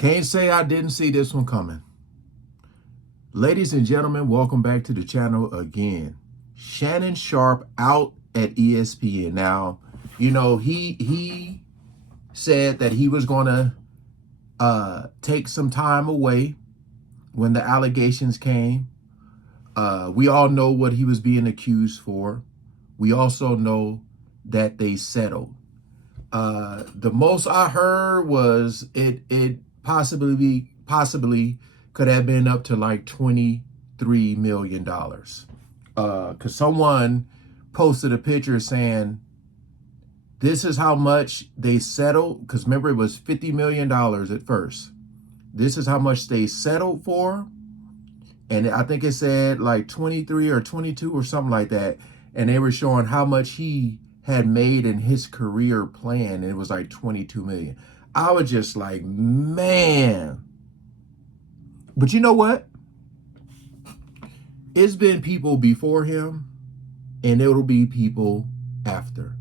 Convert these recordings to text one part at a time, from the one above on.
Can't say I didn't see this one coming. Ladies and gentlemen, welcome back to the channel again. Shannon Sharpe out at ESPN. Now, you know, he said that he was going to take some time away when the allegations came. We all know what he was being accused for. We also know that they settled. The most I heard was it possibly could have been up to like $23 million. Because someone posted a picture saying, this is how much they settled. Because remember, it was $50 million at first. This is how much they settled for. And I think it said like 23 or 22 or something like that. And they were showing how much he had made in his career plan. And it was like 22 million. I was just like, man. But you know what? It's been people before him, and it'll be people after.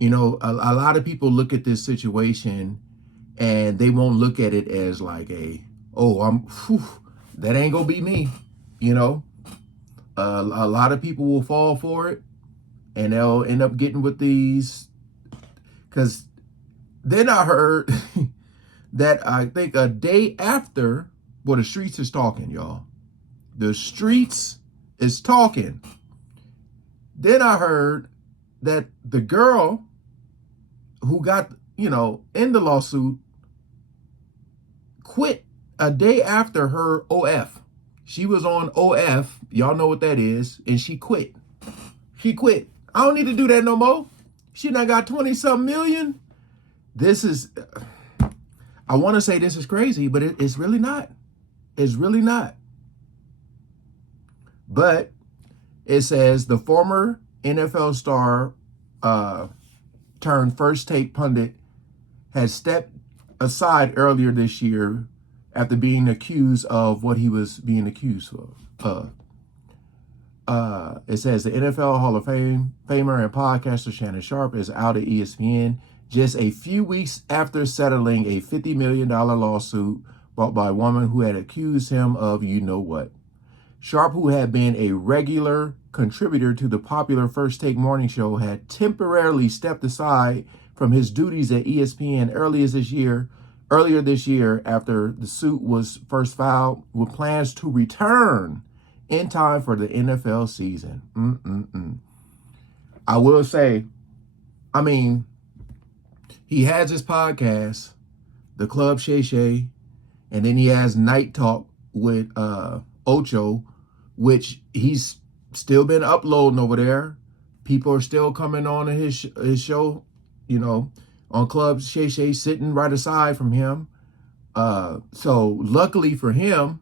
You know, a lot of people look at this situation and they won't look at it as like that ain't gonna be me. You know, a lot of people will fall for it and they'll end up getting with these. Because then I heard that I think a day after, well, the streets is talking, y'all. The streets is talking. Then I heard that the girl who got, in the lawsuit quit a day after her OF. She was on OF. Y'all know what that is. And she quit. She quit. I don't need to do that no more. She done got 20-something million. This is, I want to say this is crazy, but it's really not. It's really not. But it says the former NFL star turned first take pundit had stepped aside earlier this year after being accused of what he was being accused of. It says the NFL Hall of Famer and podcaster Shannon Sharpe is out at ESPN just a few weeks after settling a $50 million lawsuit brought by a woman who had accused him of you-know-what. Sharpe, who had been a regular contributor to the popular First Take morning show, had temporarily stepped aside from his duties at ESPN earlier this year after the suit was first filed, with plans to return in time for the NFL season. I will say, he has his podcast, The Club Shay, and then he has Night Talk with Ocho, which he's still been uploading over there. People are still coming on to his show, on Club Shay, sitting right aside from him. So luckily for him,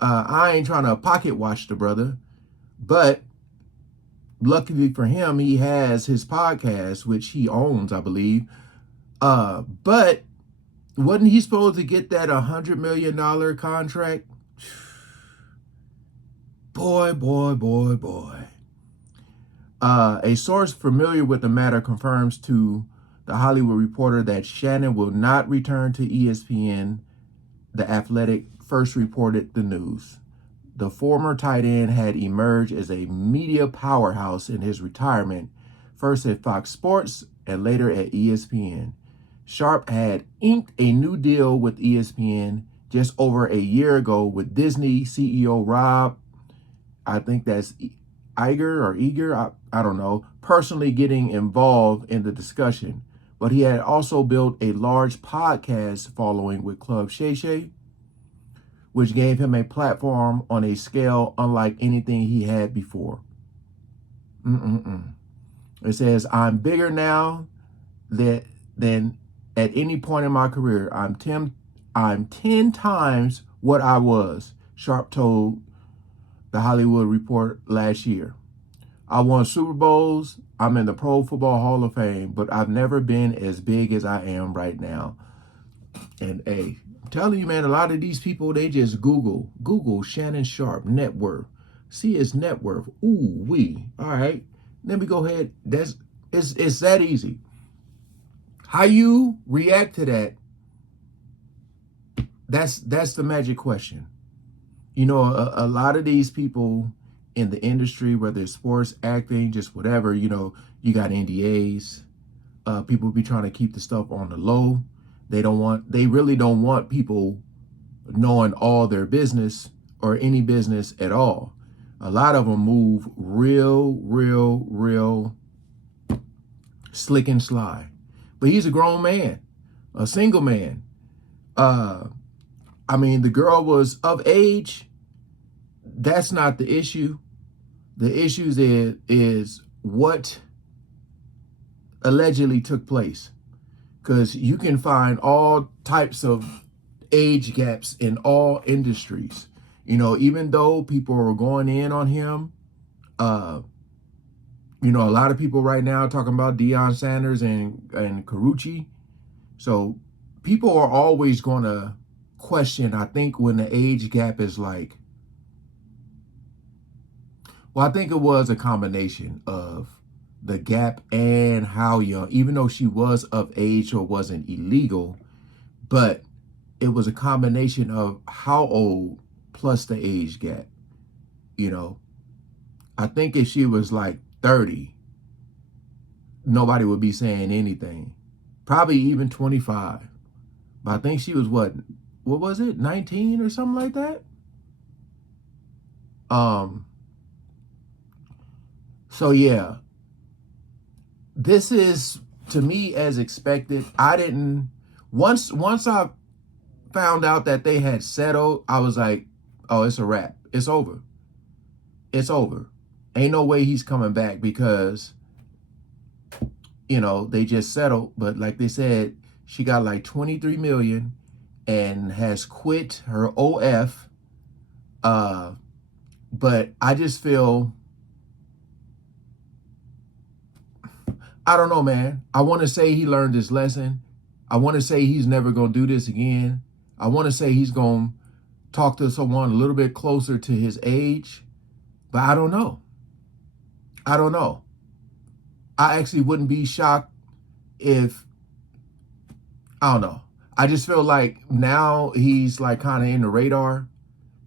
I ain't trying to pocket watch the brother, but luckily for him, he has his podcast, which he owns, I believe. But wasn't he supposed to get that $100 million contract? Boy. A source familiar with the matter confirms to The Hollywood Reporter that Shannon will not return to ESPN. The Athletic first reported the news. The former tight end had emerged as a media powerhouse in his retirement, first at Fox Sports and later at ESPN. Sharpe had inked a new deal with ESPN just over a year ago with Disney CEO Rob, I think that's Iger, I don't know, personally getting involved in the discussion. But he had also built a large podcast following with Club Shay, which gave him a platform on a scale unlike anything he had before. It says, I'm bigger now than at any point in my career. I'm 10 times what I was, Sharpe told The Hollywood Reporter last year. I won Super Bowls. I'm in the Pro Football Hall of Fame, but I've never been as big as I am right now. And hey, I'm telling you, man, a lot of these people, they just Google Shannon Sharpe net worth. See his net worth. Ooh wee. All right. Let me go ahead. It's that easy. How you react to that that's the magic question. You know, a lot of these people in the industry, whether it's sports, acting, just whatever, you know, you got NDAs. People be trying to keep the stuff on the low. They really don't want people knowing all their business or any business at all. A lot of them move real slick and sly. But he's a grown man, a single man. I mean, the girl was of age. That's not the issue. The issue is what allegedly took place. Because you can find all types of age gaps in all industries. You know, even though people are going in on him, you know, a lot of people right now are talking about Deion Sanders and Carucci. So people are always going to question, I think, when the age gap is like, well, I think it was a combination of the gap and how young, even though she was of age or wasn't illegal, but it was a combination of how old plus the age gap. You know, I think if she was like 30, nobody would be saying anything. Probably even 25. But I think she was what was it? 19 or something like that? So yeah, this is, to me, as expected. I didn't, once I found out that they had settled, I was like, oh, it's a wrap. It's over. It's over. Ain't no way he's coming back because, you know, they just settled. But like they said, she got like 23 million and has quit her OF. But I just feel, I don't know, man. I want to say he learned his lesson. I want to say he's never going to do this again. I want to say he's going to talk to someone a little bit closer to his age. But I don't know. I don't know. I actually wouldn't be shocked if, I don't know. I just feel like now he's like kind of in the radar.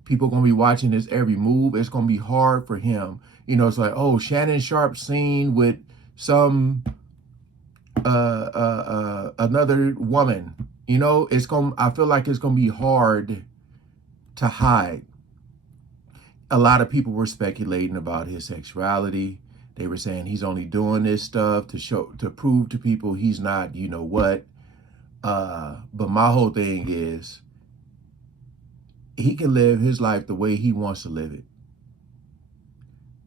People going to be watching his every move. It's going to be hard for him. You know, it's like, oh, Shannon Sharpe seen with some another woman. You know, I feel like it's going to be hard to hide. A lot of people were speculating about his sexuality. They were saying he's only doing this stuff to prove to people he's not, you know what. But my whole thing is, he can live his life the way he wants to live it.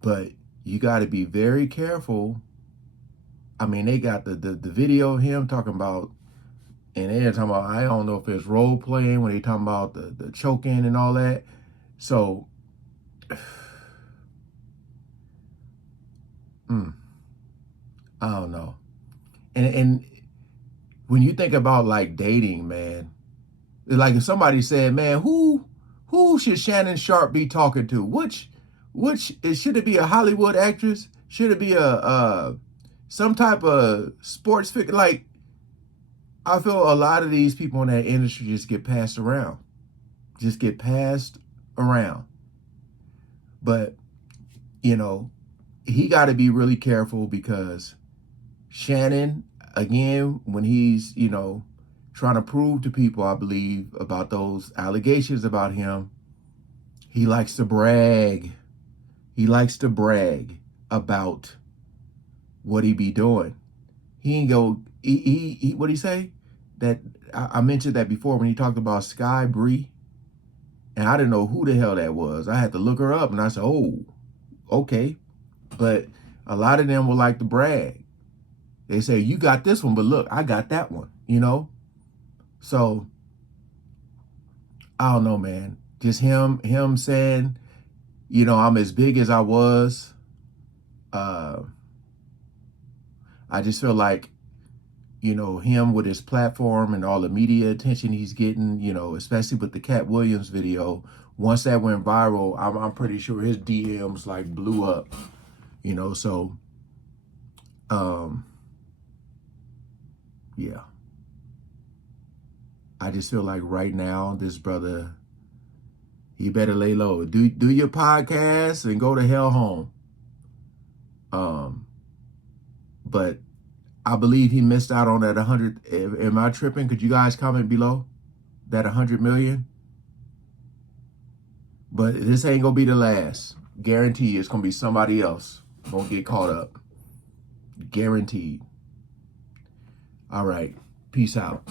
But you got to be very careful. I mean, they got the video of him talking about, and they're talking about, I don't know if it's role playing when they talking about the choking and all that. So, I don't know. And when you think about like dating, man, like if somebody said, man, who should Shannon Sharpe be talking to? Which should it be a Hollywood actress? Should it be a some type of sports figure? Like, I feel a lot of these people in that industry just get passed around. Just get passed around. But, you know, he got to be really careful because Shannon, again, when he's, you know, trying to prove to people, I believe, about those allegations about him, he likes to brag. He likes to brag about what he be doing. He ain't go, he what'd he say? That I mentioned that before when he talked about Sky Bree, and I didn't know who the hell that was. I had to look her up, and I said, oh, okay. But a lot of them will like to brag. They say, you got this one, but look, I got that one, you know? So, I don't know, man. Just him saying, you know, I'm as big as I was. I just feel like, you know, him with his platform and all the media attention he's getting, you know, especially with the Cat Williams video, once that went viral, I'm pretty sure his DMs like blew up, you know, so, yeah. I just feel like right now, this brother, he better lay low. Do your podcast and go to hell home. But I believe he missed out on that 100. Am I tripping? Could you guys comment below that 100 million? But this ain't gonna be the last. Guarantee it's gonna be somebody else gonna get caught up. Guaranteed. All right. Peace out.